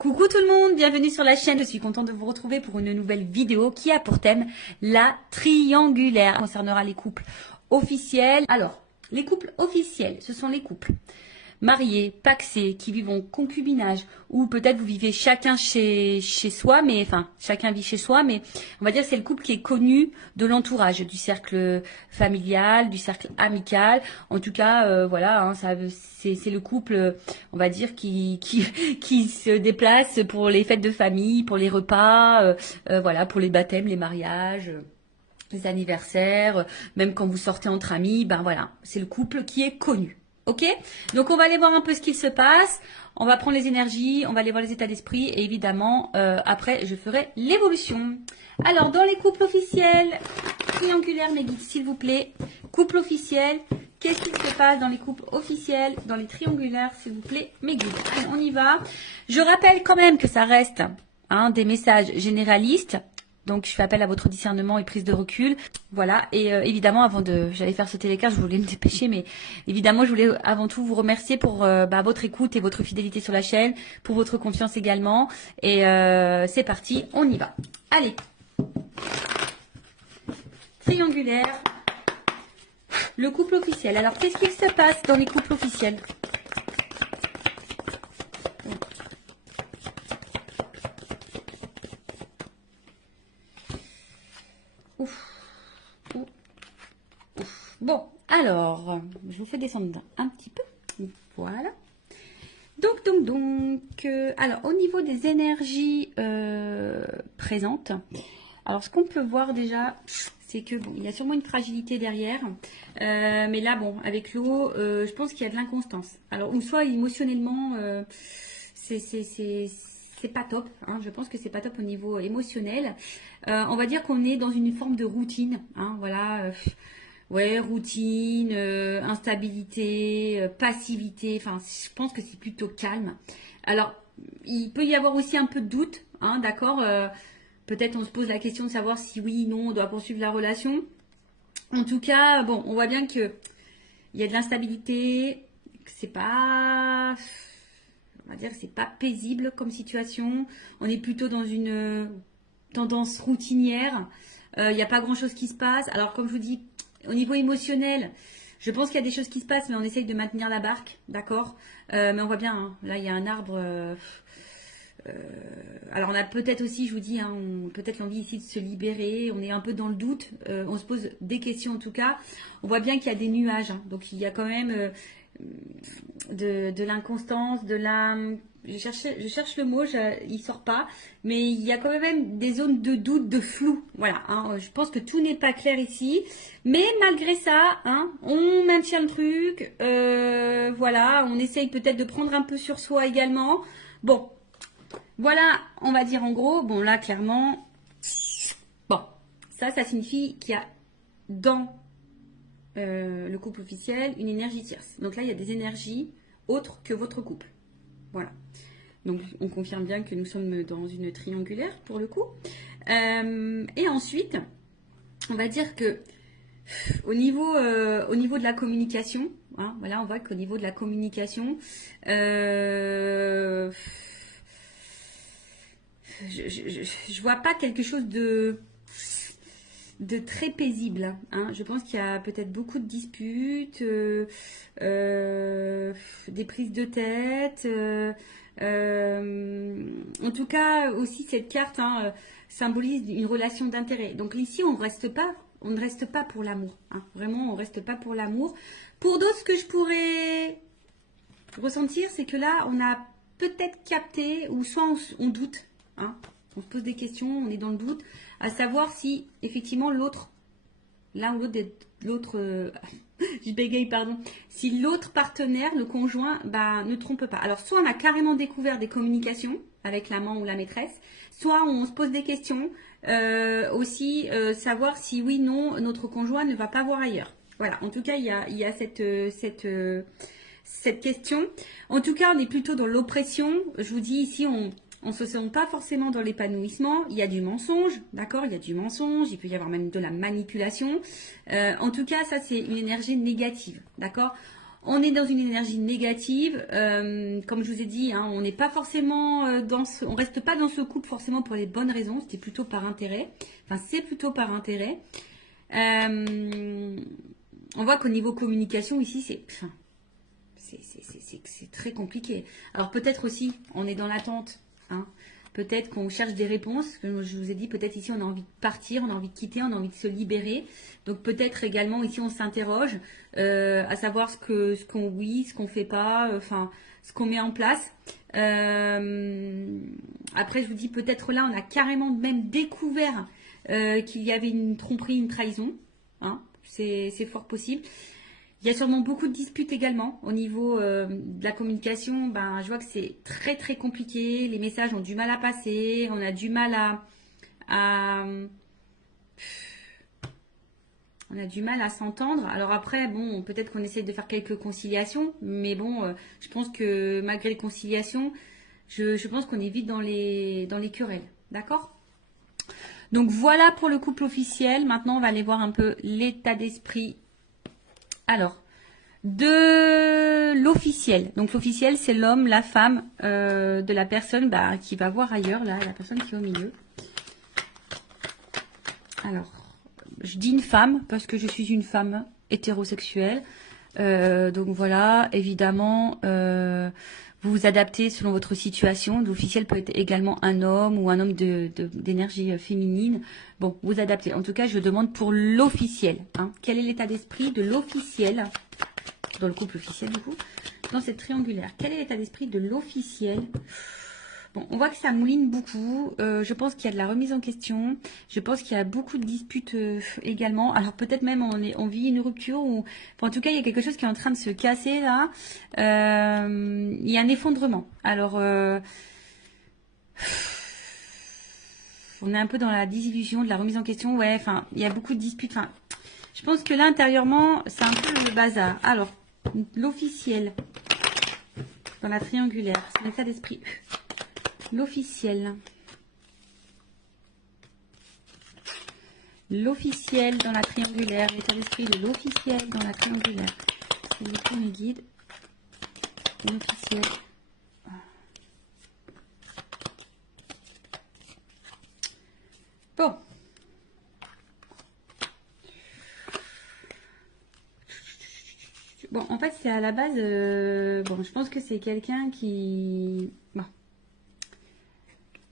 Coucou tout le monde, bienvenue sur la chaîne. Je suis contente de vous retrouver pour une nouvelle vidéo qui a pour thème la triangulaire. Elle concernera les couples officiels. Alors, les couples officiels, ce sont les couples mariés, pacsés, qui vivent en concubinage, ou peut-être vous vivez chacun chez soi, mais enfin chacun vit chez soi, mais on va dire que c'est le couple qui est connu de l'entourage, du cercle familial, du cercle amical. En tout cas, voilà, hein, c'est le couple, on va dire, qui se déplace pour les fêtes de famille, pour les repas, voilà, pour les baptêmes, les mariages. Les anniversaires, même quand vous sortez entre amis, ben voilà, c'est le couple qui est connu. Ok? Donc on va aller voir un peu ce qu'il se passe. On va prendre les énergies, on va aller voir les états d'esprit et évidemment, après, je ferai l'évolution. Alors, dans les couples officiels, triangulaire, mes guides, s'il vous plaît. Couple officiel, qu'est-ce qui se passe dans les couples officiels, dans les triangulaires, s'il vous plaît, mes guides. Allez, on y va. Je rappelle quand même que ça reste des messages généralistes. Donc, je fais appel à votre discernement et prise de recul. Voilà. Et évidemment, j'allais faire sauter les cartes, je voulais me dépêcher, mais évidemment, je voulais avant tout vous remercier pour votre écoute et votre fidélité sur la chaîne, pour votre confiance également. Et c'est parti, on y va. Allez. Triangulaire. Le couple officiel. Alors, qu'est-ce qu'il se passe dans les couples officiels ? Bon, alors, je vous fais descendre un petit peu. Voilà. Donc, alors, au niveau des énergies présentes, alors, ce qu'on peut voir déjà, c'est que, bon, il y a sûrement une fragilité derrière. Mais là, bon, avec l'eau, je pense qu'il y a de l'inconstance. Alors, ou soit émotionnellement, c'est pas top. Hein, je pense que c'est pas top au niveau émotionnel. On va dire qu'on est dans une forme de routine. Hein, voilà. Ouais, routine, instabilité, passivité. Enfin, je pense que c'est plutôt calme. Alors, il peut y avoir aussi un peu de doute. Hein, d'accord. Peut-être on se pose la question de savoir si oui, non, on doit poursuivre la relation. En tout cas, bon, on voit bien que il y a de l'instabilité. Que c'est pas, on va dire, que c'est pas paisible comme situation. On est plutôt dans une tendance routinière. Il n'y a pas grand-chose qui se passe. Alors, comme je vous dis, au niveau émotionnel, je pense qu'il y a des choses qui se passent, mais on essaye de maintenir la barque, d'accord. Mais on voit bien, hein, là, il y a un arbre. Alors, on a peut-être aussi, je vous dis, hein, peut-être l'envie ici de se libérer. On est un peu dans le doute. On se pose des questions, en tout cas. On voit bien qu'il y a des nuages. Hein, donc, il y a quand même de l'inconstance, de la... Je cherche le mot, il sort pas, mais il y a quand même des zones de doute, de flou. Voilà, hein, je pense que tout n'est pas clair ici, mais malgré ça, hein, on maintient le truc. Voilà, on essaye peut-être de prendre un peu sur soi également. Bon, voilà, on va dire en gros. Bon, là, clairement, bon, ça signifie qu'il y a dans le couple officiel une énergie tierce. Donc là, il y a des énergies autres que votre couple. Voilà. Donc, on confirme bien que nous sommes dans une triangulaire pour le coup. Et ensuite, on va dire que au niveau de la communication, hein, voilà, on voit qu'au niveau de la communication, je vois pas quelque chose de très paisible. Hein. Je pense qu'il y a peut-être beaucoup de disputes, des prises de tête. En tout cas, aussi cette carte symbolise une relation d'intérêt. Donc ici, on ne reste pas pour l'amour. Hein. Vraiment, on ne reste pas pour l'amour. Pour d'autres, ce que je pourrais ressentir, c'est que là, on a peut-être capté, ou soit on doute. Hein. On se pose des questions, on est dans le doute, à savoir si effectivement l'autre, l'un ou l'autre, je bégaye, pardon, si l'autre partenaire, le conjoint, ne trompe pas. Alors, soit on a carrément découvert des communications avec l'amant ou la maîtresse, soit on se pose des questions, aussi savoir si oui, non, notre conjoint ne va pas voir ailleurs. Voilà, en tout cas, il y a cette question. En tout cas, on est plutôt dans l'oppression. Je vous dis ici, on ne se sent pas forcément dans l'épanouissement. Il y a du mensonge, d'accord. Il y a du mensonge, il peut y avoir même de la manipulation. En tout cas, ça, c'est une énergie négative, d'accord. On est dans une énergie négative, comme je vous ai dit, hein, on n'est pas forcément on reste pas dans ce couple forcément pour les bonnes raisons, c'était plutôt par intérêt. Enfin, c'est plutôt par intérêt. On voit qu'au niveau communication ici, c'est très compliqué. Alors peut-être aussi, on est dans l'attente, hein. Peut-être qu'on cherche des réponses. Comme je vous ai dit, peut-être ici on a envie de partir, on a envie de quitter, on a envie de se libérer. Donc peut-être également ici on s'interroge à savoir ce qu'on fait pas, enfin ce qu'on met en place. Après je vous dis peut-être là on a carrément même découvert qu'il y avait une tromperie, une trahison. Hein, c'est fort possible. Il y a sûrement beaucoup de disputes également au niveau de la communication. Ben, je vois que c'est très très compliqué. Les messages ont du mal à passer. On a du mal on a du mal à s'entendre. Alors après, bon, peut-être qu'on essaie de faire quelques conciliations, mais bon, je pense que malgré les conciliations, je pense qu'on est vite dans les querelles. D'accord? Donc voilà pour le couple officiel. Maintenant, on va aller voir un peu l'état d'esprit. Alors, de l'officiel. Donc l'officiel, c'est l'homme, la femme de la personne qui va voir ailleurs, là, la personne qui est au milieu. Alors, je dis une femme parce que je suis une femme hétérosexuelle. Donc voilà, évidemment, vous vous adaptez selon votre situation. L'officiel peut être également un homme ou un homme d'énergie féminine. Bon, vous adaptez. En tout cas, je demande pour l'officiel. Hein. Quel est l'état d'esprit de l'officiel dans le couple officiel, du coup, dans cette triangulaire? Quel est l'état d'esprit de l'officiel? Bon, on voit que ça mouline beaucoup. Je pense qu'il y a de la remise en question. Je pense qu'il y a beaucoup de disputes également. Alors peut-être même on vit une rupture ou, enfin, en tout cas il y a quelque chose qui est en train de se casser là. Il y a un effondrement. Alors on est un peu dans la désillusion, de la remise en question. Ouais, enfin il y a beaucoup de disputes. Enfin, je pense que là intérieurement c'est un peu le bazar. Alors l'officiel dans la triangulaire, c'est l'état d'esprit. L'officiel. L'officiel dans la triangulaire. L'état d'esprit de l'officiel dans la triangulaire. C'est le premier guide. L'officiel. Bon. Bon, en fait, c'est à la base... bon, je pense que c'est quelqu'un qui... Bon.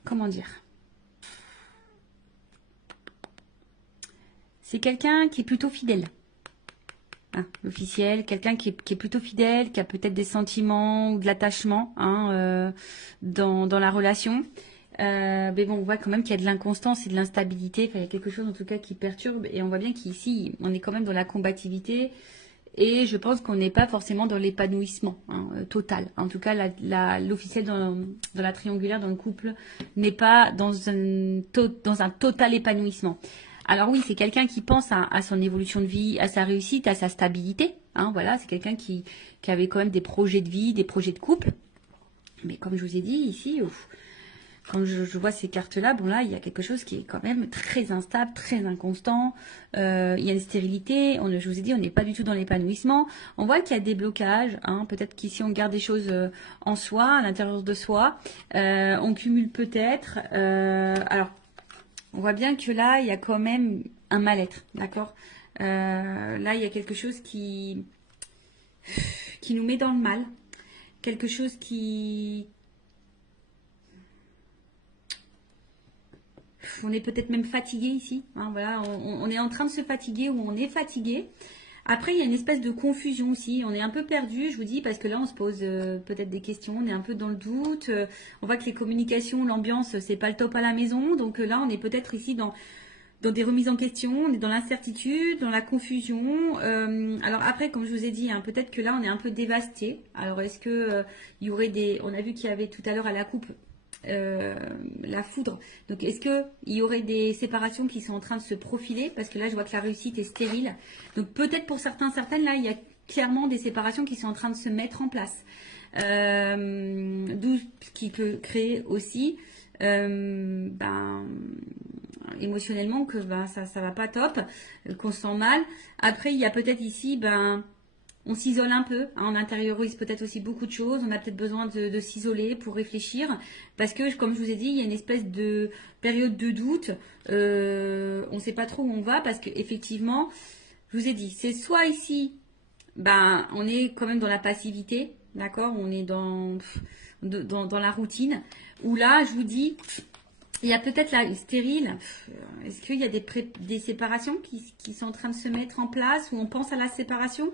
Comment dire? C'est quelqu'un qui est plutôt fidèle. Hein, l'officiel, quelqu'un qui est plutôt fidèle, qui a peut-être des sentiments ou de l'attachement hein, dans la relation. Mais bon, on voit quand même qu'il y a de l'inconstance et de l'instabilité. Enfin, il y a quelque chose en tout cas qui perturbe. Et on voit bien qu'ici, on est quand même dans la combativité. Et je pense qu'on n'est pas forcément dans l'épanouissement hein, total. En tout cas, l'officiel dans la triangulaire, dans le couple, n'est pas dans un total épanouissement. Alors oui, c'est quelqu'un qui pense à son évolution de vie, à sa réussite, à sa stabilité. Hein, voilà, c'est quelqu'un qui avait quand même des projets de vie, des projets de couple. Mais comme je vous ai dit ici, quand je vois ces cartes-là, bon là, il y a quelque chose qui est quand même très instable, très inconstant. Il y a une stérilité. Je vous ai dit, on n'est pas du tout dans l'épanouissement. On voit qu'il y a des blocages. Hein, peut-être qu'ici, on garde des choses en soi, à l'intérieur de soi. On cumule peut-être. Alors, on voit bien que là, il y a quand même un mal-être. D'accord là, il y a quelque chose qui nous met dans le mal. Quelque chose qui... On est peut-être même fatigué ici. Hein, voilà, on est en train de se fatiguer ou on est fatigué. Après, il y a une espèce de confusion aussi. On est un peu perdu, je vous dis, parce que là, on se pose peut-être des questions. On est un peu dans le doute. On voit que les communications, l'ambiance, c'est pas le top à la maison. Donc là, on est peut-être ici dans des remises en question. On est dans l'incertitude, dans la confusion. Alors après, comme je vous ai dit, hein, peut-être que là, on est un peu dévasté. Alors, est-ce que il y aurait des... On a vu qu'il y avait tout à l'heure à la coupe la foudre. Donc, est-ce qu'il y aurait des séparations qui sont en train de se profiler? Parce que là, je vois que la réussite est stérile. Donc, peut-être pour certaines, là, il y a clairement des séparations qui sont en train de se mettre en place. D'où ce qui peut créer aussi émotionnellement que ça va pas top, qu'on se sent mal. Après, il y a peut-être ici, on s'isole un peu, hein, on intériorise peut-être aussi beaucoup de choses, on a peut-être besoin de s'isoler pour réfléchir, parce que comme je vous ai dit, il y a une espèce de période de doute, on ne sait pas trop où on va, parce qu'effectivement, je vous ai dit, c'est soit ici, ben, on est quand même dans la passivité, d'accord, on est dans la routine, où là, je vous dis, il y a peut-être la stérile. Est-ce qu'il y a des séparations qui sont en train de se mettre en place, ou on pense à la séparation?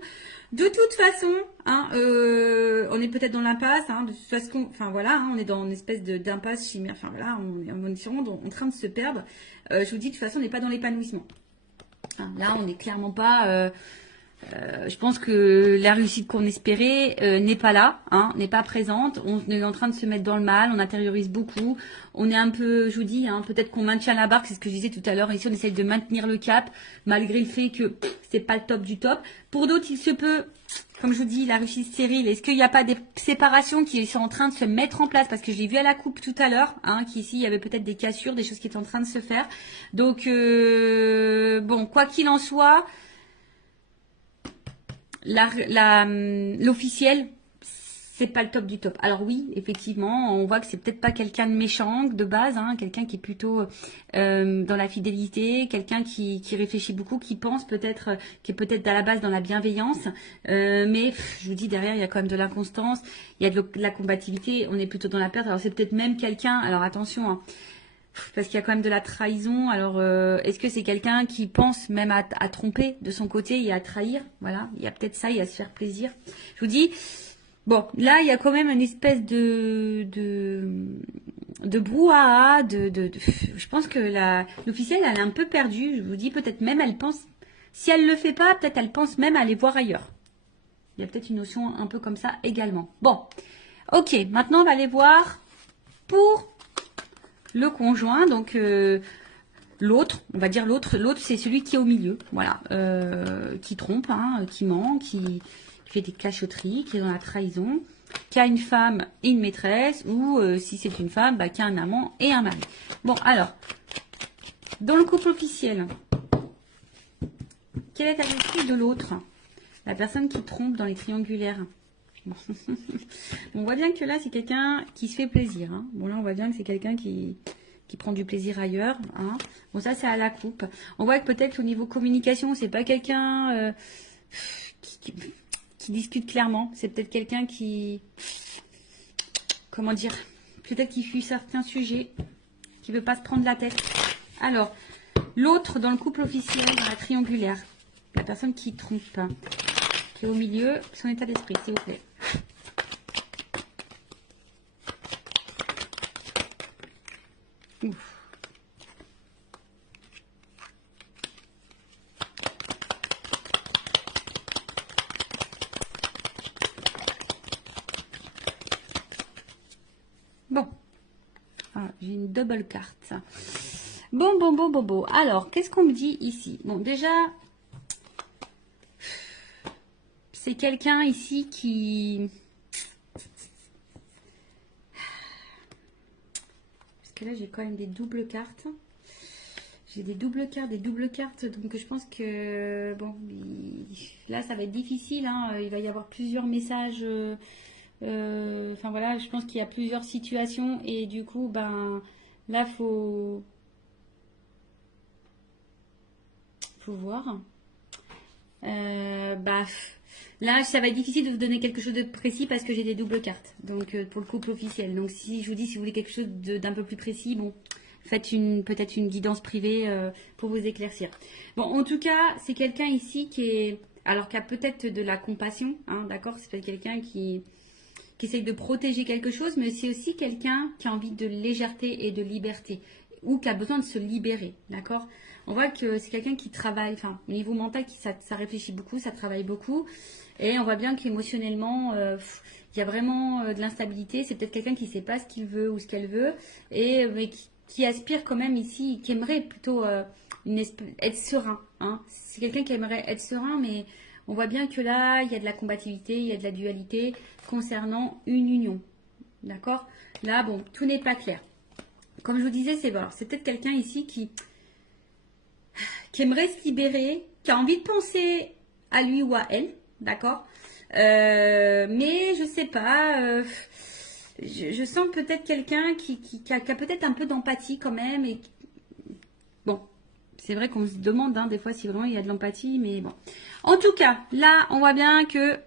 De toute façon, hein, on est peut-être dans l'impasse. Hein, de toute façon, enfin voilà, hein, on est dans une espèce d'impasse chimère. Enfin voilà, on est sûrement en train de se perdre. Je vous dis, de toute façon, on n'est pas dans l'épanouissement. Hein, là, on n'est clairement pas. Je pense que la réussite qu'on espérait n'est pas là, hein, n'est pas présente. On est en train de se mettre dans le mal, on intériorise beaucoup. On est un peu, je vous dis, hein, peut-être qu'on maintient la barque, c'est ce que je disais tout à l'heure. Ici, on essaye de maintenir le cap, malgré le fait que c'est pas le top du top. Pour d'autres, il se peut, comme je vous dis, la réussite stérile. Est-ce qu'il n'y a pas des séparations qui sont en train de se mettre en place? Parce que j'ai vu à la coupe tout à l'heure, hein, qu'ici, il y avait peut-être des cassures, des choses qui étaient en train de se faire. Donc, bon, quoi qu'il en soit, l'officiel, c'est pas le top du top. Alors oui, effectivement, on voit que c'est peut-être pas quelqu'un de méchant de base, hein, quelqu'un qui est plutôt dans la fidélité, quelqu'un qui réfléchit beaucoup, qui pense peut-être, qui est peut-être à la base dans la bienveillance, mais je vous dis, derrière, il y a quand même de l'inconstance, il y a de la combativité, on est plutôt dans la perte. Alors c'est peut-être même quelqu'un, alors attention, hein, parce qu'il y a quand même de la trahison. Alors, est-ce que c'est quelqu'un qui pense même à tromper de son côté et à trahir? Voilà, il y a peut-être ça, il y a se faire plaisir. Je vous dis, bon, là, il y a quand même une espèce de brouhaha, je pense que l'officielle, elle est un peu perdue. Je vous dis, peut-être même, elle pense, si elle le fait pas, peut-être elle pense même à aller voir ailleurs. Il y a peut-être une notion un peu comme ça également. Bon, ok, maintenant, on va aller voir pour le conjoint, donc l'autre, on va dire l'autre c'est celui qui est au milieu, voilà, qui trompe, hein, qui ment, qui fait des cachotteries, qui est dans la trahison, qui a une femme et une maîtresse, ou si c'est une femme, bah, qui a un amant et un mari. Bon, alors, dans le couple officiel, quelle est l'attitude de l'autre? La personne qui trompe dans les triangulaires. Bon. On voit bien que là, c'est quelqu'un qui se fait plaisir. Hein. Bon, là, on voit bien que c'est quelqu'un qui prend du plaisir ailleurs. Hein. Bon, ça, c'est à la coupe. On voit que peut-être au niveau communication, c'est pas quelqu'un qui discute clairement. C'est peut-être quelqu'un qui... Comment dire? Peut-être qui fuit certains sujets, qui veut pas se prendre la tête. Alors, l'autre dans le couple officiel, dans la triangulaire, la personne qui trompe, qui est au milieu, son état d'esprit, s'il vous plaît. Ouf. Bon. Ah, j'ai une double carte. Bon. Alors, qu'est-ce qu'on me dit ici? Bon, déjà, c'est quelqu'un ici qui... Parce que là, j'ai quand même des doubles cartes. J'ai des doubles cartes. Donc, je pense que... Bon, là, ça va être difficile. Hein, il va y avoir plusieurs messages... Enfin, voilà, je pense qu'il y a plusieurs situations. Et du coup, ben... Là, faut voir. Là, ça va être difficile de vous donner quelque chose de précis parce que j'ai des doubles cartes. Donc, pour le couple officiel. Donc, si je vous dis, si vous voulez quelque chose d'un peu plus précis, bon, faites peut-être une guidance privée pour vous éclaircir. Bon, en tout cas, c'est quelqu'un ici qui a peut-être de la compassion, hein, d'accord? C'est peut-être quelqu'un qui essaye de protéger quelque chose, mais c'est aussi quelqu'un qui a envie de légèreté et de liberté, ou qui a besoin de se libérer, d'accord? On voit que c'est quelqu'un qui travaille, enfin, au niveau mental, ça réfléchit beaucoup, ça travaille beaucoup, et on voit bien qu'émotionnellement, il y a vraiment de l'instabilité. C'est peut-être quelqu'un qui ne sait pas ce qu'il veut ou ce qu'elle veut, mais qui aspire quand même ici, qui aimerait plutôt être serein, hein? C'est quelqu'un qui aimerait être serein, mais... On voit bien que là, il y a de la combativité, il y a de la dualité concernant une union. D'accord? Là, bon, tout n'est pas clair. Comme je vous disais, c'est peut-être quelqu'un ici qui aimerait se libérer, qui a envie de penser à lui ou à elle. D'accord? Mais je sais pas. Je sens peut-être quelqu'un qui a peut-être un peu d'empathie quand même. Et bon, c'est vrai qu'on se demande des fois si vraiment il y a de l'empathie, mais bon. En tout cas, là, on voit bien que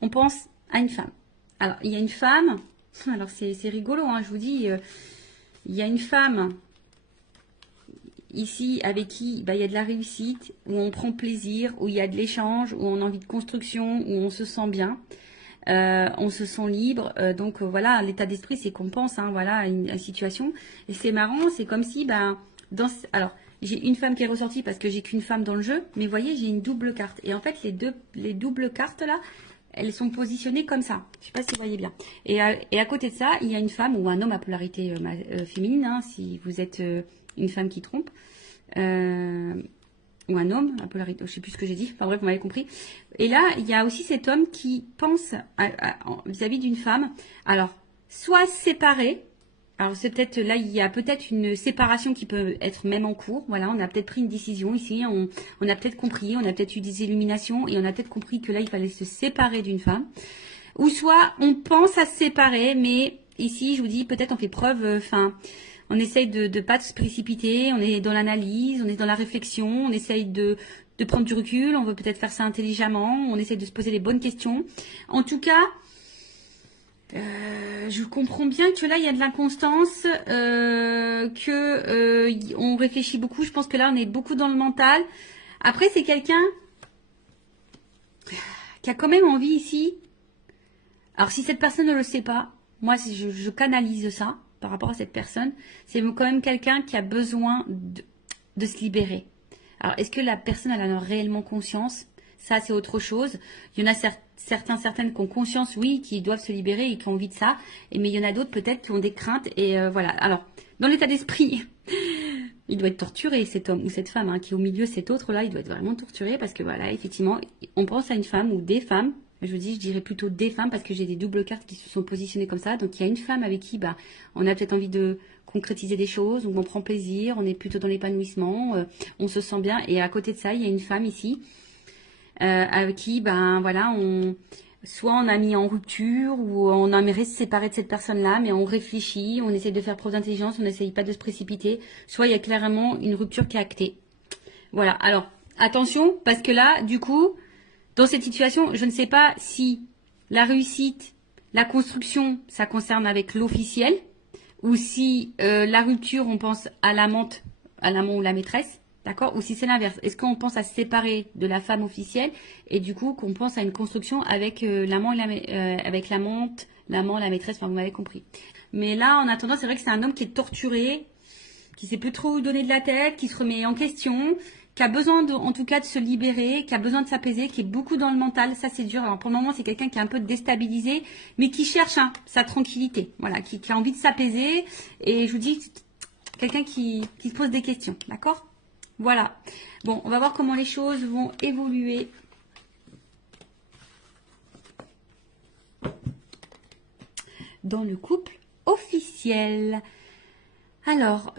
on pense à une femme. Alors, il y a une femme. Alors, c'est rigolo, je vous dis. Il y a une femme ici avec qui il y a de la réussite, où on prend plaisir, où il y a de l'échange, où on a envie de construction, où on se sent bien. On se sent libre, donc voilà, l'état d'esprit c'est qu'on pense, voilà, à une situation. Et c'est marrant, c'est comme si, alors j'ai une femme qui est ressortie parce que j'ai qu'une femme dans le jeu, mais vous voyez, j'ai une double carte. Et en fait, les doubles cartes là, elles sont positionnées comme ça. Je sais pas si vous voyez bien. Et à côté de ça, il y a une femme ou un homme à polarité féminine, si vous êtes une femme qui trompe. Ou un homme, à polarité, je sais plus ce que j'ai dit, enfin bref, vous m'avez compris. Et là, il y a aussi cet homme qui pense vis-à-vis d'une femme, alors, soit séparé, alors c'est peut-être, là, il y a peut-être une séparation qui peut être même en cours, voilà, on a peut-être pris une décision ici, on a peut-être compris, on a peut-être eu des illuminations, et on a peut-être compris que là, il fallait se séparer d'une femme, ou soit on pense à se séparer, mais ici, je vous dis, peut-être on fait preuve, on essaye de ne pas se précipiter, on est dans l'analyse, on est dans la réflexion, on essaye de prendre du recul, on veut peut-être faire ça intelligemment, on essaye de se poser les bonnes questions. En tout cas, je comprends bien que là, il y a de l'inconstance, on réfléchit beaucoup. Je pense que là, on est beaucoup dans le mental. Après, c'est quelqu'un qui a quand même envie ici. Alors, si cette personne ne le sait pas, moi, je canalise ça par rapport à cette personne, c'est quand même quelqu'un qui a besoin de se libérer. Alors, est-ce que la personne elle en a réellement conscience? Ça, c'est autre chose. Il y en a certaines qui ont conscience, oui, qui doivent se libérer et qui ont envie de ça. Mais il y en a d'autres peut-être qui ont des craintes. Et voilà. Alors, dans l'état d'esprit, il doit être torturé, cet homme ou cette femme qui est au milieu, cet autre-là, il doit être vraiment torturé parce que voilà, effectivement, on pense à une femme ou des femmes. Je dirais plutôt des femmes parce que j'ai des doubles cartes qui se sont positionnées comme ça. Donc, il y a une femme avec qui on a peut-être envie de concrétiser des choses, on prend plaisir, on est plutôt dans l'épanouissement, on se sent bien. Et à côté de ça, il y a une femme ici avec qui, voilà, soit on a mis en rupture ou on aimerait se séparer de cette personne-là, mais on réfléchit, on essaie de faire preuve d'intelligence, on n'essaye pas de se précipiter. Soit il y a clairement une rupture qui est actée. Voilà. Alors, attention, parce que là, du coup, dans cette situation, je ne sais pas si la réussite, la construction, ça concerne avec l'officiel, ou si la rupture, on pense à l'amant ou la maîtresse, d'accord? Ou si c'est l'inverse. Est-ce qu'on pense à se séparer de la femme officielle et du coup qu'on pense à une construction avec l'amant avec l'amante, l'amant, la maîtresse, enfin vous m'avez compris. Mais là, en attendant, c'est vrai que c'est un homme qui est torturé, qui sait plus trop où donner de la tête, qui se remet en question, qui a besoin en tout cas de se libérer, qui a besoin de s'apaiser, qui est beaucoup dans le mental. Ça, c'est dur. Alors, pour le moment, c'est quelqu'un qui est un peu déstabilisé, mais qui cherche sa tranquillité. Voilà, qui a envie de s'apaiser. Et je vous dis, quelqu'un qui se pose des questions. D'accord? Voilà. Bon, on va voir comment les choses vont évoluer. Dans le couple officiel. Alors,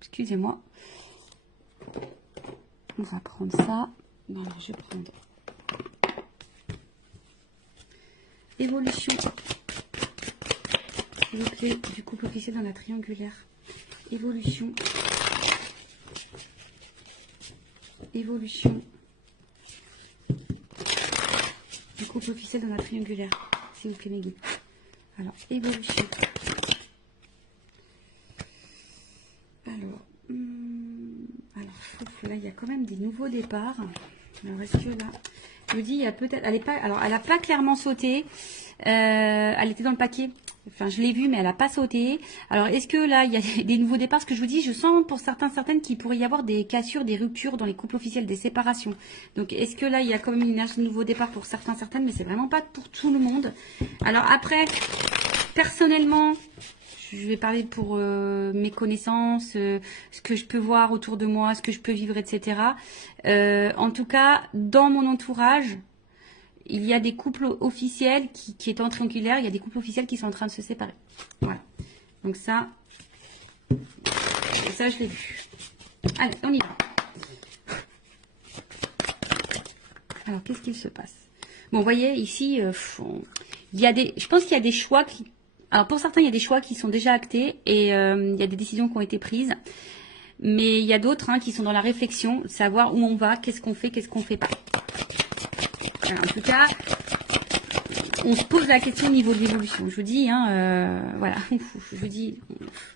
excusez-moi. On va prendre ça. Voilà, je vais prendre évolution, s'il vous plaît, du couple officiel dans la triangulaire. Évolution. Évolution du couple officiel dans la triangulaire. S'il vous plaît, mes guides. Alors, évolution. Là, il y a quand même des nouveaux départs. Alors, est-ce que là, je vous dis, il y a peut-être, elle n'a pas clairement sauté. Elle était dans le paquet. Enfin, je l'ai vue, mais elle n'a pas sauté. Alors, est-ce que là, il y a des nouveaux départs? Ce que je vous dis, je sens pour certaines qu'il pourrait y avoir des cassures, des ruptures dans les couples officiels, des séparations. Donc, est-ce que là, il y a quand même une énergie de nouveau départ pour certaines, mais c'est vraiment pas pour tout le monde. Alors, après, personnellement, je vais parler pour mes connaissances, ce que je peux voir autour de moi, ce que je peux vivre, etc. En tout cas, dans mon entourage, il y a des couples officiels qui étaient en triangulaire, il y a des couples officiels qui sont en train de se séparer. Voilà. Donc ça je l'ai vu. Allez, on y va. Alors, qu'est-ce qu'il se passe? Bon, vous voyez, ici, il y a je pense qu'il y a des choix qui... Alors, pour certains, il y a des choix qui sont déjà actés et il y a des décisions qui ont été prises. Mais il y a d'autres qui sont dans la réflexion, savoir où on va, qu'est-ce qu'on fait pas. Alors, en tout cas, on se pose la question au niveau de l'évolution. Je vous dis, voilà, je vous dis,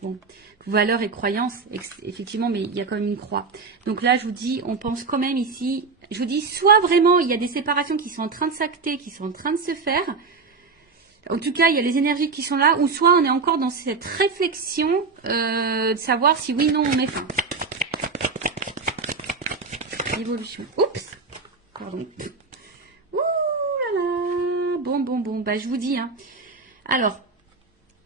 bon, valeurs et croyances, effectivement, mais il y a quand même une croix. Donc là, je vous dis, on pense quand même ici, je vous dis, soit vraiment, il y a des séparations qui sont en train de s'acter, qui sont en train de se faire. En tout cas, il y a les énergies qui sont là, ou soit on est encore dans cette réflexion de savoir si oui, non, on met fin. Évolution. Oups. Pardon. Ouh là là. Bon. Bah, je vous dis. Alors,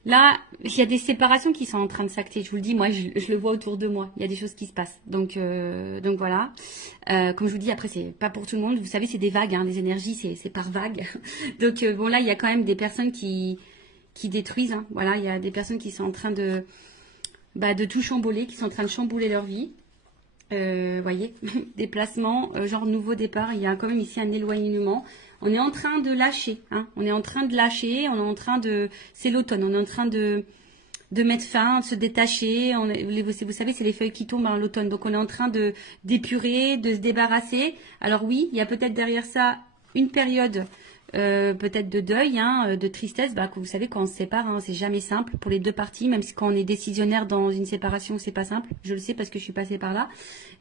là, il y a des séparations qui sont en train de s'acter. Je vous le dis, moi, je le vois autour de moi. Il y a des choses qui se passent. Donc voilà. Comme je vous dis, après, c'est pas pour tout le monde. Vous savez, c'est des vagues. Les énergies, c'est par vagues. Donc, bon, là, il y a quand même des personnes qui détruisent. Voilà, il y a des personnes qui sont en train de tout chambouler, qui sont en train de chambouler leur vie. Voyez, déplacement, genre nouveau départ. Il y a quand même ici un éloignement. On est en train de lâcher, on est en train de lâcher, on est en train de, c'est l'automne, on est en train de mettre fin, de se détacher. Vous savez, c'est les feuilles qui tombent à l'automne, donc on est en train de d'épurer, de se débarrasser. Alors oui, il y a peut-être derrière ça une période peut-être de deuil, de tristesse. Que vous savez, quand on se sépare, c'est jamais simple pour les deux parties, même si quand on est décisionnaire dans une séparation, c'est pas simple. Je le sais parce que je suis passée par là.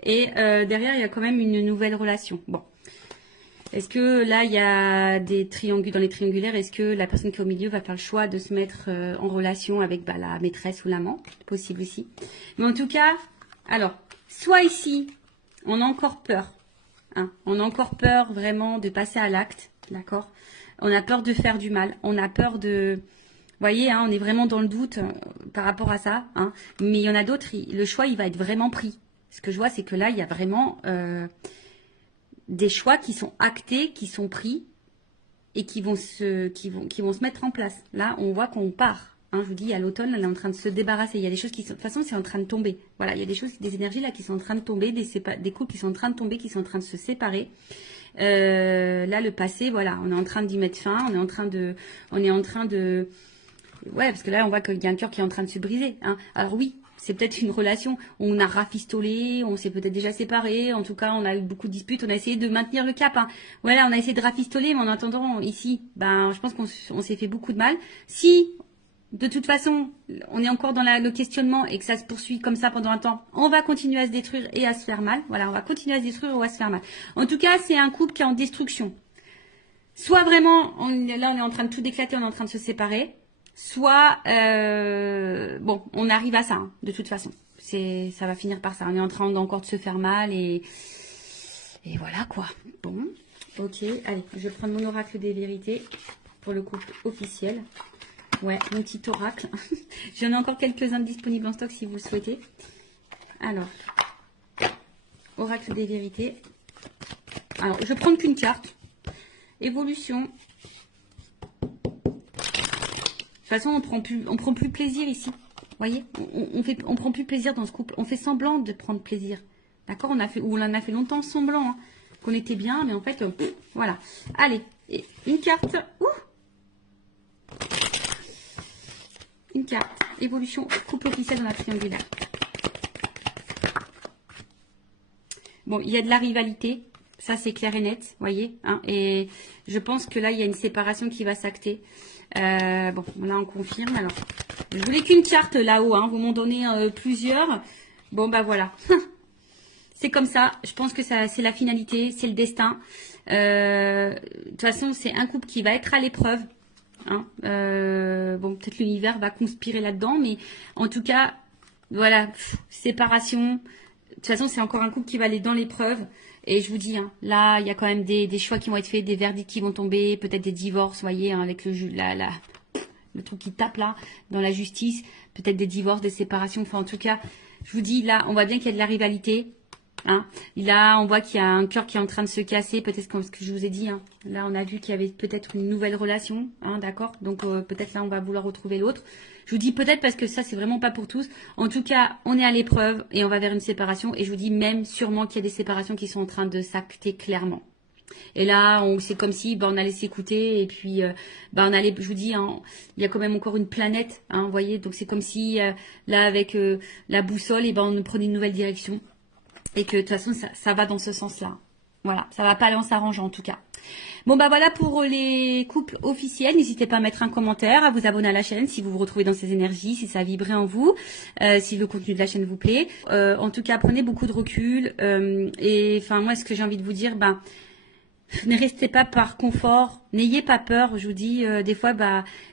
Et derrière, il y a quand même une nouvelle relation. Bon. Est-ce que là, il y a des triangulaires, dans les triangulaires, est-ce que la personne qui est au milieu va faire le choix de se mettre en relation avec la maîtresse ou l'amant? Possible aussi. Mais en tout cas, alors, soit ici, on a encore peur. On a encore peur vraiment de passer à l'acte, d'accord? On a peur de faire du mal. On a peur de... Vous voyez, on est vraiment dans le doute par rapport à ça. Mais il y en a d'autres, le choix, il va être vraiment pris. Ce que je vois, c'est que là, il y a vraiment... des choix qui sont actés, qui sont pris et qui vont se mettre en place. Là, on voit qu'on part. Je vous dis, à l'automne, elle est en train de se débarrasser. Il y a des choses qui sont... De toute façon, c'est en train de tomber. Voilà, il y a des choses, des énergies là qui sont en train de tomber, des couples qui sont en train de tomber, qui sont en train de se séparer. Là, le passé, voilà, on est en train d'y mettre fin. On est en train de... Ouais, parce que là, on voit qu'il y a un cœur qui est en train de se briser. Alors oui, c'est peut-être une relation, on a rafistolé, on s'est peut-être déjà séparés, en tout cas on a eu beaucoup de disputes, on a essayé de maintenir le cap. Voilà, on a essayé de rafistoler, mais en attendant, ici, je pense qu'on s'est fait beaucoup de mal. Si, de toute façon, on est encore dans le questionnement et que ça se poursuit comme ça pendant un temps, on va continuer à se détruire et à se faire mal. Voilà, on va continuer à se détruire ou à se faire mal. En tout cas, c'est un couple qui est en destruction. Soit vraiment, là on est en train de tout éclater, on est en train de se séparer. Soit, bon, on arrive à ça, de toute façon. Ça va finir par ça. On est en train encore de se faire mal et voilà quoi. Bon, ok. Allez, je vais prendre mon oracle des vérités pour le couple officiel. Ouais, mon petit oracle. J'en ai encore quelques-uns disponibles en stock si vous le souhaitez. Alors, oracle des vérités. Alors, je vais prendre qu'une carte. Évolution. De toute façon, on prend plus plaisir ici. Vous voyez, on prend plus plaisir dans ce couple. On fait semblant de prendre plaisir. D'accord, on en a fait longtemps semblant qu'on était bien, mais en fait, voilà. Allez, et une carte. Une carte. Évolution couple officiel dans la triangulaire. Bon, il y a de la rivalité. Ça, c'est clair et net, voyez. Et je pense que là, il y a une séparation qui va s'acter. Bon, là, on confirme. Alors, je voulais qu'une carte là-haut. Vous m'en donnez plusieurs. Bon, voilà. C'est comme ça. Je pense que c'est la finalité. C'est le destin. De toute façon, c'est un couple qui va être à l'épreuve. Bon, peut-être l'univers va conspirer là-dedans. Mais en tout cas, voilà. Séparation. De toute façon, c'est encore un couple qui va aller dans l'épreuve. Et je vous dis, là, il y a quand même des choix qui vont être faits, des verdicts qui vont tomber, peut-être des divorces, voyez, avec le truc qui tape là, dans la justice, peut-être des divorces, des séparations. Enfin, en tout cas, je vous dis, là, on voit bien qu'il y a de la rivalité. Là, on voit qu'il y a un cœur qui est en train de se casser, peut-être comme ce que je vous ai dit. Là, on a vu qu'il y avait peut-être une nouvelle relation, d'accord. Donc, peut-être là, on va vouloir retrouver l'autre. Je vous dis peut-être parce que ça, c'est vraiment pas pour tous. En tout cas, on est à l'épreuve et on va vers une séparation. Et je vous dis même sûrement qu'il y a des séparations qui sont en train de s'acter clairement. Et là, c'est comme si on allait s'écouter et puis on allait, je vous dis, hein, il y a quand même encore une planète, hein, vous voyez. Donc c'est comme si là avec la boussole, et on prenait une nouvelle direction et que de toute façon ça va dans ce sens-là. Voilà, ça va pas aller en s'arrangeant en tout cas. Bon voilà pour les couples officiels. N'hésitez pas à mettre un commentaire, à vous abonner à la chaîne si vous vous retrouvez dans ces énergies, si ça a vibré en vous, si le contenu de la chaîne vous plaît. En tout cas, prenez beaucoup de recul. Et enfin moi, ce que j'ai envie de vous dire, ne restez pas par confort, n'ayez pas peur. Je vous dis, des fois,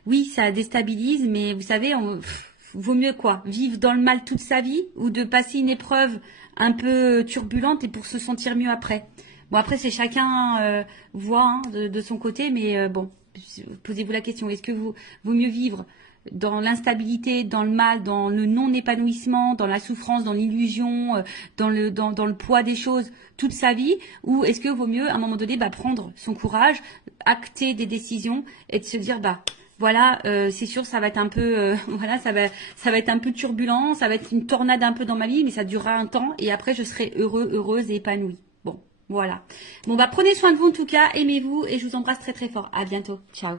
oui, ça déstabilise, mais vous savez, vaut mieux quoi, vivre dans le mal toute sa vie ou de passer une épreuve un peu turbulente et pour se sentir mieux après. Bon, après, c'est chacun voit de son côté, mais bon, posez-vous la question, est-ce que vaut mieux vivre dans l'instabilité, dans le mal, dans le non-épanouissement, dans la souffrance, dans l'illusion, dans le poids des choses toute sa vie, ou est-ce que vaut mieux à un moment donné prendre son courage, acter des décisions et de se dire voilà, c'est sûr, ça va être un peu, voilà, ça va être un peu turbulent, ça va être une tornade un peu dans ma vie, mais ça durera un temps et après je serai heureuse et épanouie. Bon, voilà. Bon prenez soin de vous en tout cas, aimez-vous et je vous embrasse très très fort. À bientôt, ciao.